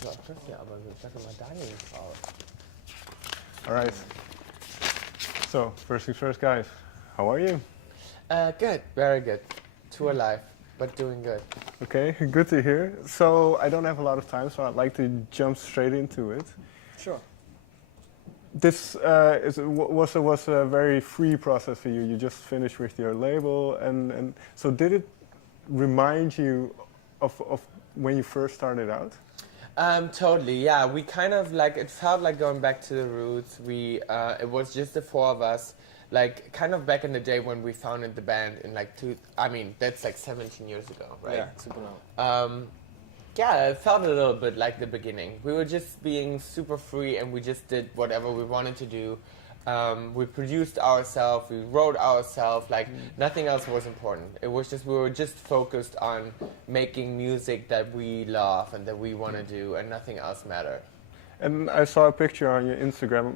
So, ja, aber sag mal deine Frau. All right. So, first things first, guys. How are you? Good, very good. Tour life, but doing good. Okay, good to hear. So, I don't have a lot of time, so I'd like to jump straight into it. Sure. This was a very free process for you. You just finished with your label, and so did it remind you of when you first started out? Totally, yeah. We kind of like, it felt like going back to the roots. It was just the four of us, like kind of back in the day when we founded the band in like that's like 17 years ago, right? Yeah, super long. Yeah, it felt a little bit like the beginning. We were just being super free and we just did whatever we wanted to do. We produced ourselves, we wrote ourselves, like nothing else was important. It was just, we were just focused on making music that we love and that we want to do, and nothing else mattered. And I saw a picture on your Instagram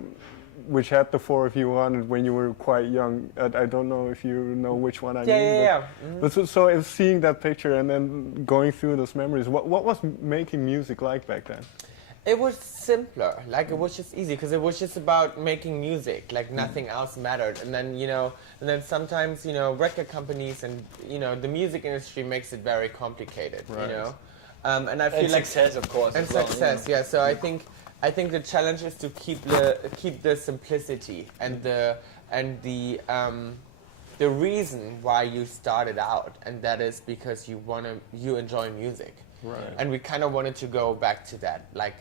which had the four of you on it when you were quite young. I don't know if you know which one I mean. Yeah. But so if seeing that picture and then going through those memories, what was making music like back then? It was simpler, like it was just easy because it was just about making music, like nothing else mattered. And then sometimes, record companies and, the music industry makes it very complicated, Right. And I feel like success, of course. and as well, success, yeah. So I think the challenge is to keep the simplicity and the reason why you started out, and that is because you enjoy music. Right. And we kind of wanted to go back to that. Like,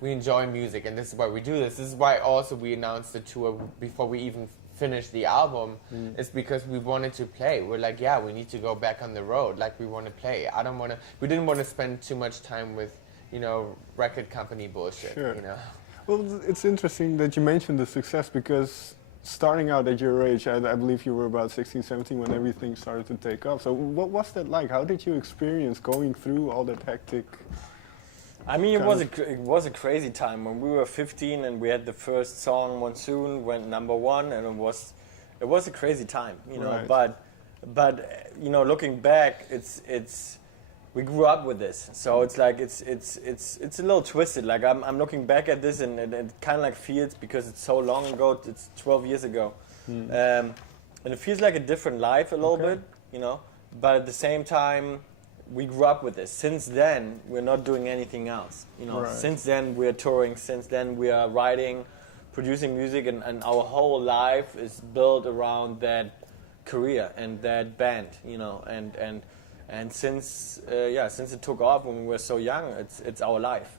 we enjoy music, and this is why we do this. This is why also we announced the tour before we even finished the album, is because we wanted to play. We're like, yeah, we need to go back on the road. Like, we want to play. We didn't want to spend too much time with, record company bullshit, Sure. Well, it's interesting that you mentioned the success because starting out at your age, I believe you were about 16, 17 when everything started to take off. So what was that like? How did you experience going through all that hectic? I mean, it was a crazy time when we were 15 and we had the first song Monsoon went #1, and it was a crazy time, Right. But looking back, it's we grew up with this, so it's like it's a little twisted. Like I'm looking back at this and it kind of like feels, because it's so long ago, it's 12 years ago, and it feels like a different life a little bit, But at the same time, we grew up with this. Since then, we're not doing anything else, Right. Since then, we're touring. Since then, we are writing, producing music, and our whole life is built around that career and that band, and since it took off when we were so young, it's our life,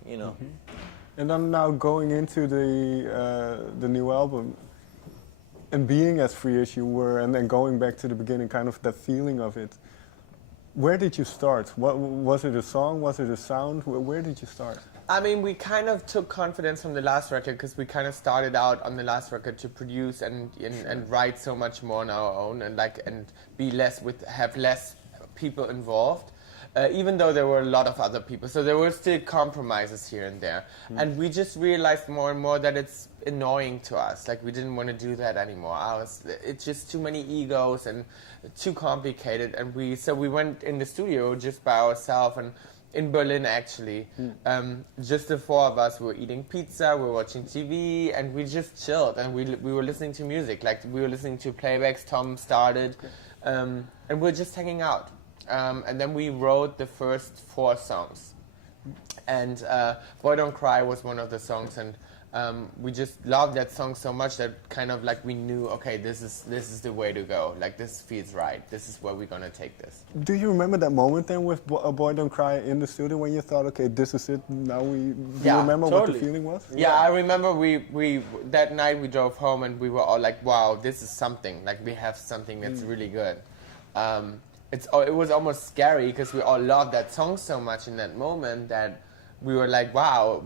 And I'm now going into the new album and being as free as you were, and then going back to the beginning, kind of that feeling of it. Where did you start? What was it? A song? Was it a sound? Where did you start? I mean, we kind of took confidence from the last record because we kind of started out on the last record to produce and write so much more on our own and have less people involved, even though there were a lot of other people. So there were still compromises here and there. And we just realized more and more that it's annoying to us. Like, we didn't want to do that anymore. It's just too many egos and too complicated. And we went in the studio just by ourselves, and in Berlin actually, just the four of us. We were eating pizza, we were watching TV, and we just chilled. And we were listening to music. Like, we were listening to playbacks Tom started, and we were just hanging out. And then we wrote the first 4 songs, and Boy Don't Cry was one of the songs, and we just loved that song so much that kind of like we knew, okay, this is the way to go. Like, this feels right. This is where we're gonna take this. Do you remember that moment then with Boy Don't Cry in the studio when you thought, okay, this is it, now do you remember what the feeling was? Yeah, I remember we that night we drove home and we were all like, wow, this is something. Like, we have something that's really good. It was almost scary because we all loved that song so much in that moment that we were like, wow,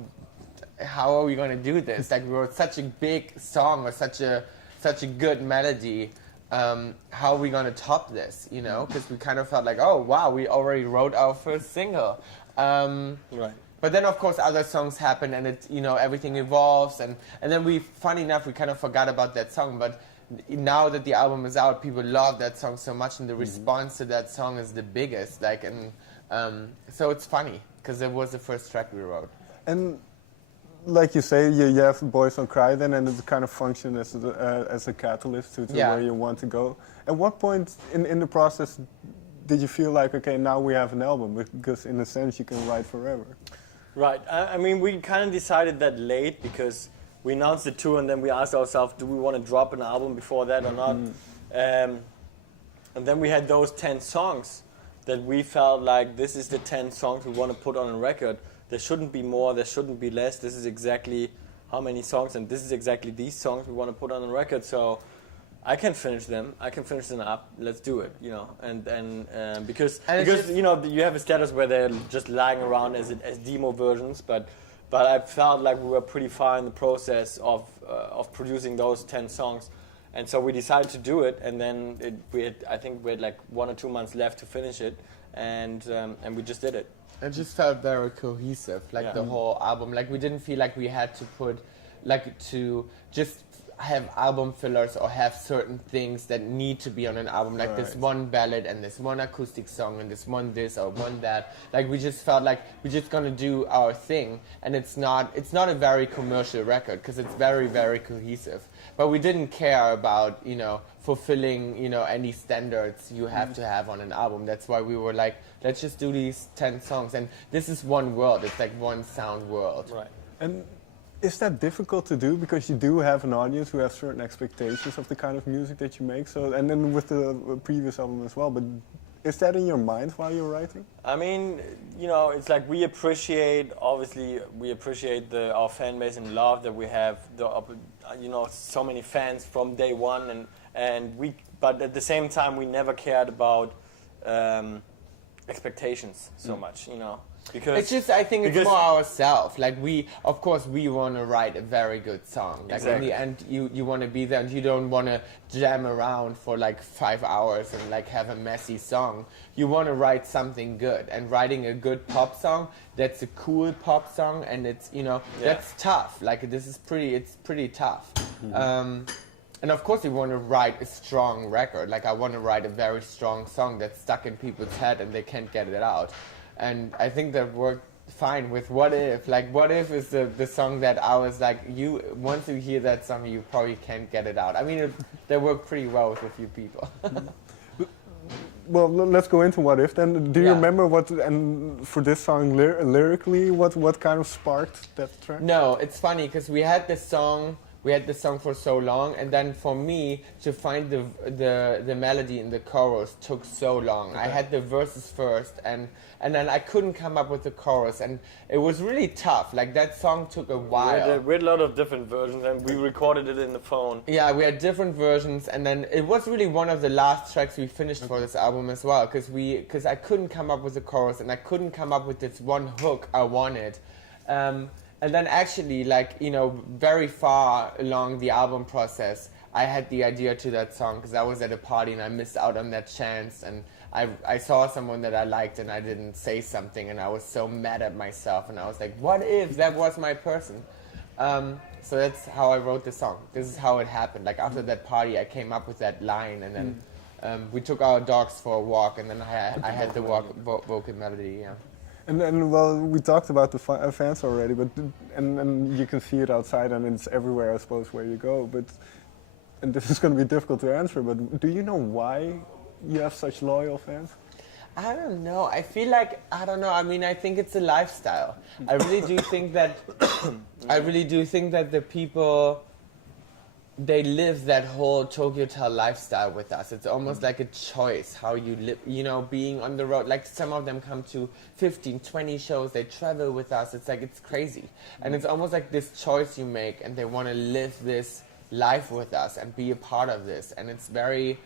how are we going to do this? Like, we wrote such a big song or such a good melody. How are we going to top this, Because we kind of felt like, oh, wow, we already wrote our first single. Right. But then, of course, other songs happen and everything evolves. And then funny enough, we kind of forgot about that song. But now that the album is out, people love that song so much, and the response to that song is the biggest. So it's funny because it was the first track we wrote. And like you say, you have Boys Don't Cry then, and it kind of functions as a catalyst to where you want to go. At what point in the process did you feel like, okay, now we have an album? Because in a sense, you can write forever. Right. I mean, we kind of decided that late because we announced the tour and then we asked ourselves, do we want to drop an album before that or not? And then we had those 10 songs that we felt like this is the 10 songs we want to put on a record. There shouldn't be more, there shouldn't be less. This is exactly how many songs, and this is exactly these songs we want to put on the record. So I can finish them. I can finish them up. Let's do it, you know. And because you know you have a status where they're just lying around as demo versions, but I felt like we were pretty far in the process of producing those 10 songs, and so we decided to do it. And then I think we had like 1 or 2 months left to finish it, and we just did it. It just felt very cohesive, like the whole album. Like we didn't feel like we had to to just have album fillers or have certain things that need to be on an album, like this one ballad and this one acoustic song and this one this or one that. Like we just felt like we're just gonna do our thing, and it's not a very commercial record because it's very, very cohesive. But we didn't care about, you know, fulfilling, you know, any standards you have to have on an album. That's why we were like, let's just do these 10 songs, and this is one world. It's like one sound world. Right. And is that difficult to do because you do have an audience who have certain expectations of the kind of music that you make? So, and then with the previous album as well. But is that in your mind while you're writing? I mean, you know, it's like we appreciate our fan base and love that we have. You know, so many fans from day one, but at the same time, we never cared about expectations so much, you know. Because it's just, I think it's more ourselves. Like of course we want to write a very good song. Like in the end, you want to be there, and you don't want to jam around for like 5 hours and like have a messy song. You want to write something good, and writing a good pop song, that's a cool pop song, and it's, you know, that's tough. Like it's pretty tough. And of course you want to write a strong record. Like I want to write a very strong song that's stuck in people's head and they can't get it out. And I think that worked fine with What If. Like What If is the song that I was like, once you hear that song, you probably can't get it out. I mean, that worked pretty well with a few people. Well, let's go into What If then. Do you remember and for this song lyrically, what kind of sparked that track? No, it's funny because we had this song for so long, and then for me to find the melody in the chorus took so long. Okay. I had the verses first, and then I couldn't come up with the chorus, and it was really tough. Like that song took a while. We had a lot of different versions, and we recorded it in the phone. Yeah, we had different versions, and then it was really one of the last tracks we finished for this album as well, because I couldn't come up with the chorus, and I couldn't come up with this one hook I wanted. And then actually, like, you know, very far along the album process, I had the idea to that song because I was at a party and I missed out on that chance, and I saw someone that I liked and I didn't say something, and I was so mad at myself, and I was like, what if that was my person? So that's how I wrote the song. This is how it happened. Like after that party, I came up with that line, and then we took our dogs for a walk, and then I had the vocal melody, yeah. And well, we talked about the fans already, but and you can see it outside, and it's everywhere, I suppose, where you go. And this is going to be difficult to answer, but do you know why you have such loyal fans? I don't know. I feel like, I don't know. I mean, I think it's a lifestyle. I really do think that the people, they live that whole Tokyo Town lifestyle with us. It's almost like a choice how you live, you know, being on the road. Like some of them come to 15, 20 shows, they travel with us. It's like, it's crazy. And it's almost like this choice you make, and they want to live this life with us and be a part of this. And it's very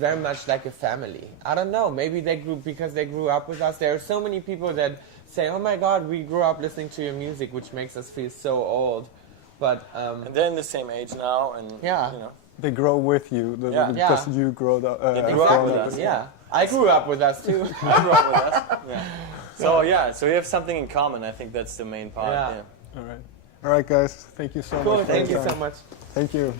much like a family. I don't know, maybe because they grew up with us. There are so many people that say, oh my God, we grew up listening to your music, which makes us feel so old. But and they're in the same age now, and you know. They grow with you because you grow up. They grew up with us. Yeah, I grew up with us too. I grew up with us. Yeah. So we have something in common. I think that's the main part. Yeah. All right, guys. Thank you so much. Cool. Thank you so much. Thank you.